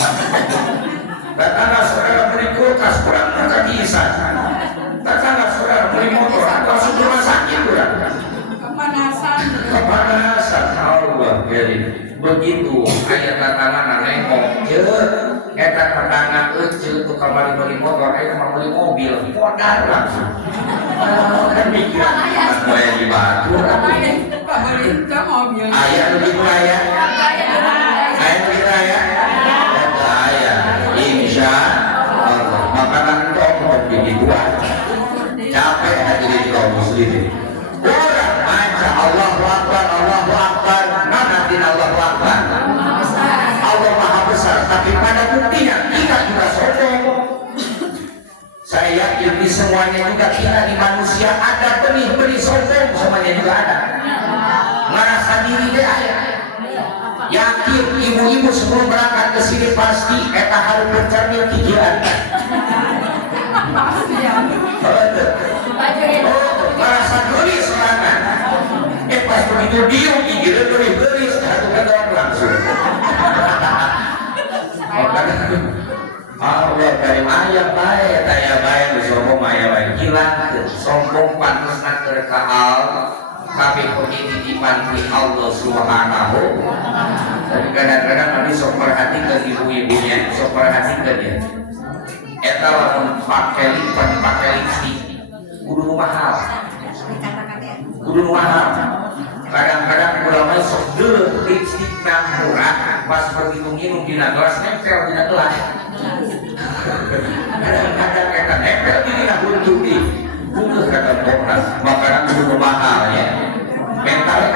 Tetangga saudara beri kulkas kurang kekisan. Tetangga saudara beri motor masuk rumah sakit kurang. Kepanasan Allah jadi. Begitu ayat tantangan nengok eta tetangga ece tuh kamari beli motor ayat mau beli mobil modal langsung kan mikir gue di batu capek hadirin kaum muslimin. Orang maca Allahu Akbar, manatin Allahu Akbar. Allah Maha Besar, tapi pada buktinya kita juga sombong. Saya yakin di semuanya juga kita di manusia ada benih-benih sombong, semuanya juga ada. Merasa diri dia. Yakin ibu-ibu sebelum berangkat ke sini pasti eta harus bercermin pikiran. Merasa geli serangan. Pas begitu diem gila geli satu kata langsung. Allah karim ayam baik, taya baik, sombong ayam baik, gila, sombong pantas nak terkaal, kami punya titipan di Allah Subhanahu. Tapi kadang-kadang kami sok perhatikan ibu-ibunya, sok perhatikan dia. Eta lamun pakai lipstick, kudu mahal, Kadang-kadang ulama sok dulu lipstick murah, pas begitu minum di gelas nempel di gelas. Kadang-kadang kita nempel di buntu di buntu kata Komnas, makanan kudu mahal ya. Mentalnya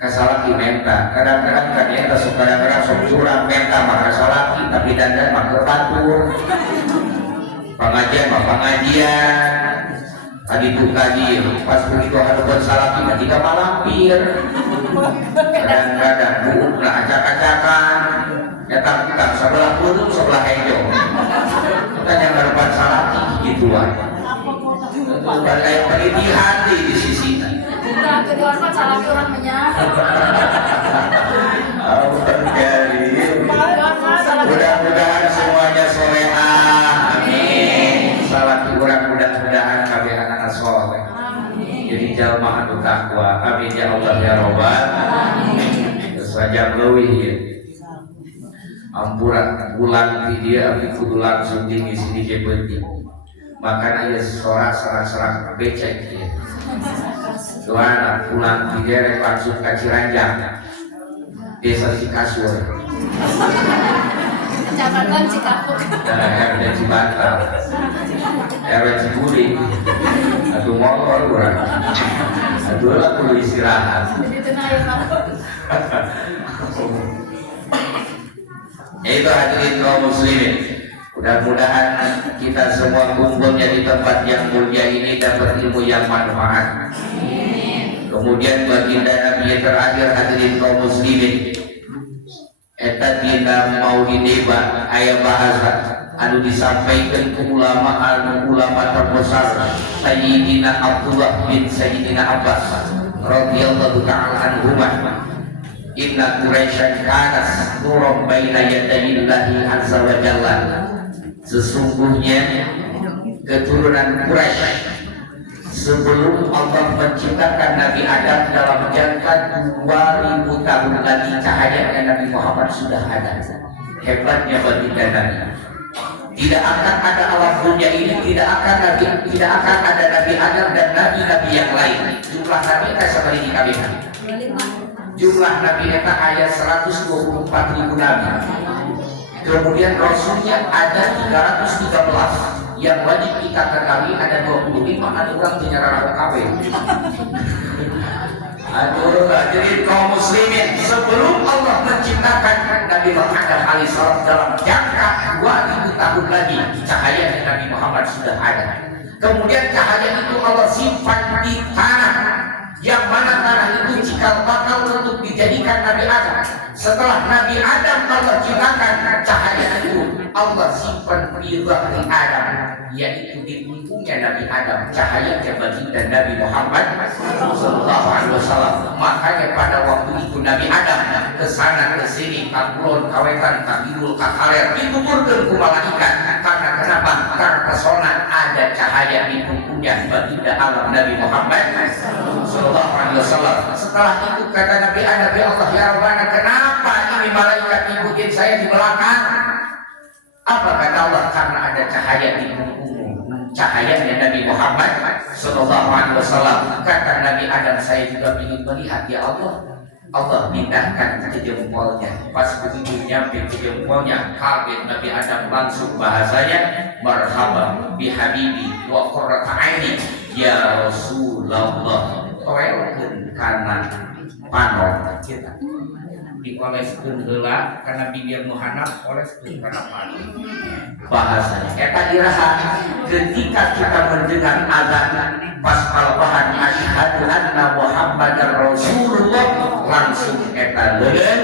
kasalaki menta. Kadang-kadang kan ya kita kadang-kadang sok curang menta maka kasalaki, tapi dandan maka batur. Pengajian. Tadi tuh kaji, pas begitu hadukan salaki jika malampir. Kadang-kadang buka acak-acakan, datang sebelah burung sebelah hijau. Kita yang hadukan salaki gituan. Kayak peneliti hati di sisi. Kedua salaki orang menyang. Mudah-mudahan semuanya solehah. Amin. Salaki orang mudah-mudahan kami anak soleh. Jadi jalma anu takwa. Amin ya Allah ya Rabbal. Saja leuwih ya. Ampuran bulan di dia abi kudu langsung di sini ke penting. Makanya ya sorak-sorak becek ya. Doana pulang di dia langsung ke Ciranjang. Desa Cikasur. Kecamatan Cikapuk. RW Cibatal. RW Ciburi. Aduh molor kurang. Aduh lah perlu istirahat. Jadi tenang ya Pak. Itu hadirin kaum muslimin. Mudah-mudahan kita semua kumpulnya di tempat yang mulia ini dapat ilmu yang manfaat. Kemudian baginda Nabi yang terakhir hadirin kaum muslimin. Eta dina maulideba aya bahasa anu disampaikan ke ulama terbesar Sayyidina Abdullah bin Sayyidina Abbas radhiyallahu ta'ala anhuma. Inna Quraisyan kanas nurum baina yadayillahi azza wa jalla. Sesungguhnya keturunan Quraisy sebelum Allah menciptakan Nabi Adam dalam jangka 2000 tahun lagi cahaya Nabi Muhammad sudah ada. Hebatnya baginda Nabi. Tidak akan ada alam dunia ini, tidak akan ada Nabi Adam dan nabi-nabi yang lain. Jumlah nabi kita seperti di kami. Jumlah nabi kita ayat 124.000 nabi. Kemudian rasulnya ada 313. Yang wajib kita ketahui ada 25 orang penyerang kawin. Aduh, hadirin kaum muslimin, sebelum Allah menciptakan Nabi Muhammad alaihissalam dalam jangka 2000 tahun lagi, cahaya Nabi Muhammad sudah ada. Kemudian cahaya itu Allah simpan di tanah, yang mana tanah itu cikal bakal untuk dijadikan Nabi Adam. Setelah Nabi Adam Allah ciptakan cahaya itu, Allah simpan di rahim Adam, yaitu di punggungnya Nabi Adam, cahaya baginda Nabi Muhammad sallallahu alaihi wasallam. Makanya pada waktu itu Nabi Adam kesana kesini, kakulon, kawetan, kabidul, kakaler, dikuburkan ku malaikat. Karena kenapa? Karena pesona ada cahaya di punggungnya baginda alam Nabi Muhammad sallallahu alaihi wasallam. Setelah itu kata Nabi Adam, ya Allah ya Rabbana, kenapa ini malaikat ikutin saya di belakang? Apa kata Allah? Karena ada cahaya di punggungmu, cahayanya Nabi Muhammad sallallahu alaihi wasallam. Kata Nabi Adam, saya juga ingin melihat ya Allah. Allah pindahkan ke jempolnya. Pas begitu nyampe ke jempolnya, kaget Nabi Adam langsung bahasanya, marhaban bihabibi wa qurrata aini ya Rasulullah. Welkeun kana panon kita. Dioleskeun heula kana bibir nu handap, oleskeun kana panon. Bahasanya eta iraha ketika kita mendengar azan pas palpahan asyhadu anna Muhammadar Rasulullah, langsung eta leun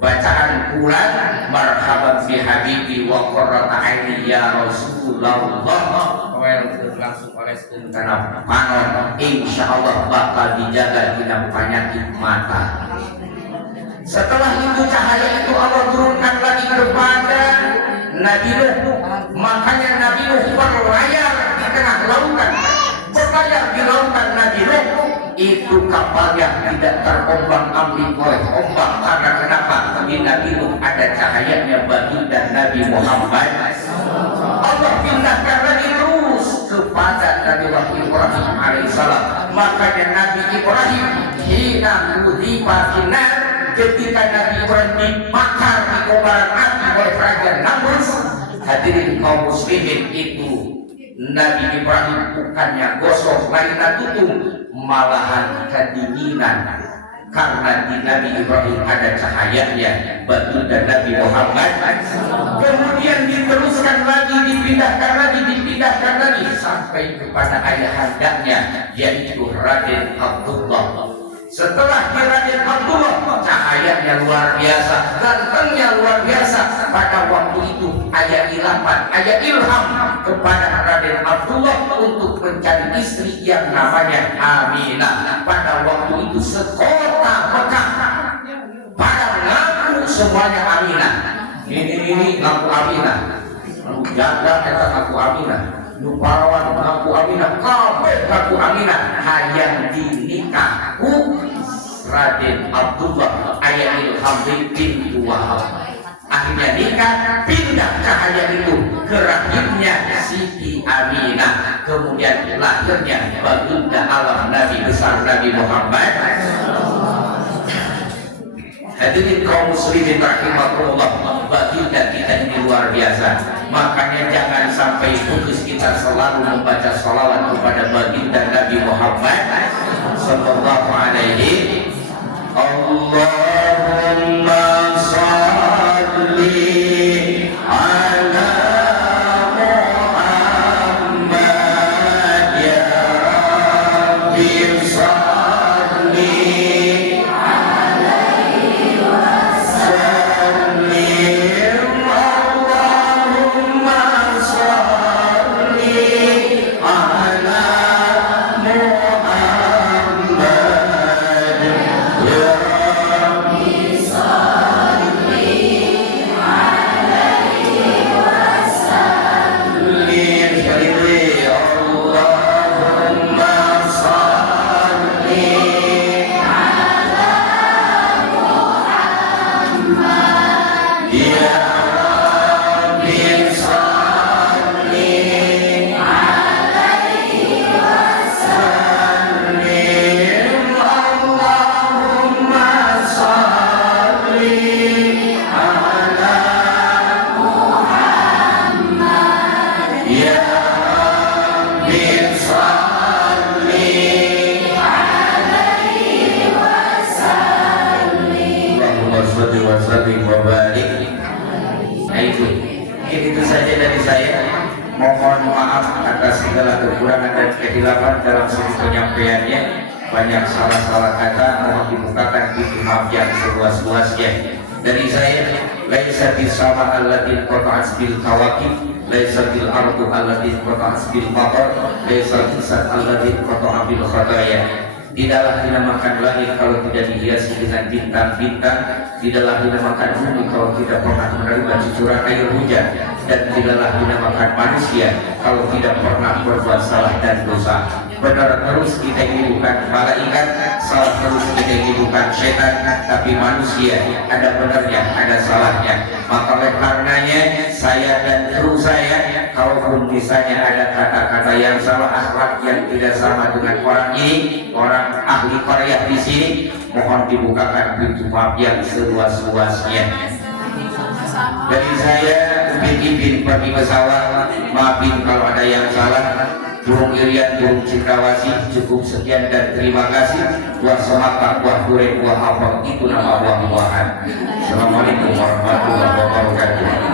bacaan Quran marhaban bi habibi wa qurrata aini ya Rasulullah. Welkeun langsung oleskeun kana panon, insyaallah bakal dijaga dina penyakit mata. Setelah itu cahaya itu Allah turunkan lagi kepada Nabi Nuh. Makanya Nabi Nuh berlayar di tengah lautan. Berlayar di lautan Nabi Nuh. Itu kapalnya tidak terombang-ambing oleh ombak. Karena kenapa? Di Nabi Nuh ada cahayanya baginda Nabi Muhammad. Allah pindahkan lagi terus kepada Nabi Ibrahim alaihissalam. Makanya Nabi Ibrahim hina kudziba finar, ketika Nabi Ibrahim dibakar di kobaran api oleh kerajaan Namrus. Hadirin kaum muslimin, itu Nabi Ibrahim bukannya gosok lainnya tutung, malahan kedinginan, karena di Nabi Ibrahim ada cahayanya baginda Nabi Muhammad. Kemudian diteruskan lagi, dipindahkan lagi sampai kepada ayahandanya, yaitu Raden Abdullah. Setelah Raden Abdullah, cahayanya luar biasa, gantengnya luar biasa. Pada waktu itu ayat ilham kepada Raden Abdullah untuk mencari istri yang namanya Aminah. Pada waktu itu sekota Mekah pada ngaku semuanya Aminah. Ini ngaku Aminah, lu jaga kita ngaku Aminah, lu parawan ngaku Aminah, kabeh ngaku Aminah. Hayang dinikahku Raden Abdullah ayat ilham bintu Wahab. Akhirnya nikah, pindah cahaya itu ke rahimnya Siti Aminah. Kemudian lahirnya baginda alam Nabi besar Nabi Muhammad. Hadirin kaum muslimin rahimakumullah, baginda kita ini luar biasa. Makanya jangan sampai putus kita selalu membaca salawat kepada baginda Nabi Muhammad sallallahu alaihi. Allahumma salli ala Muhammad ya Rabbi salli alaihi wasallim. Allahumma salli ala Muhammad ya Rabbi salli alaihi wasallim. Allahumma salli ala Muhammad ya Rabbi salli alaihi wasallim. Allahumma salli ala Muhammad ya Rabbi salli alaihi wasallim. Allahumma salli wa sallim wa barik. Nah itu saja dari saya. Mohon maaf atas segala kekurangan dan kehilafan dalam segi penyampaiannya. Banyak salah-salah kata, mohon dibukakan pintu maaf yang seluas-luasnya. Dari saya, laisa bisama allatin qata'at bil kawakib, laisa bil ardu allatin qata'at bil matar, laisa bisat allatin qata'a bil khataya. Tidaklah dinamakan langit kalau tidak dihiasi dengan bintang-bintang. Tidaklah dinamakan bumi kalau tidak pernah menerima cucuran air hujan. Dan tidaklah dinamakan manusia kalau tidak pernah berbuat salah dan dosa. benar terus kita ini bukan malaikat, salah terus kita ini bukan setan, tapi manusia. Ada benarnya, ada salahnya. Maka oleh karenanya saya dan kru saya, kalaupun misalnya ada kata-kata yang salah, akhlak yang tidak sama dengan orang ini, orang ahli Korea di sini, mohon dibukakan pintu maaf yang seluas-luasnya. Dari saya, Upin bagi pesawat, maafin kalau ada yang salah. Burung Irian, burung Cendrawasih, cukup sekian dan terima kasih. Buah semaka, buah durian, buah apel, itu nama buah-buahan. Assalamualaikum warahmatullahi wabarakatuh.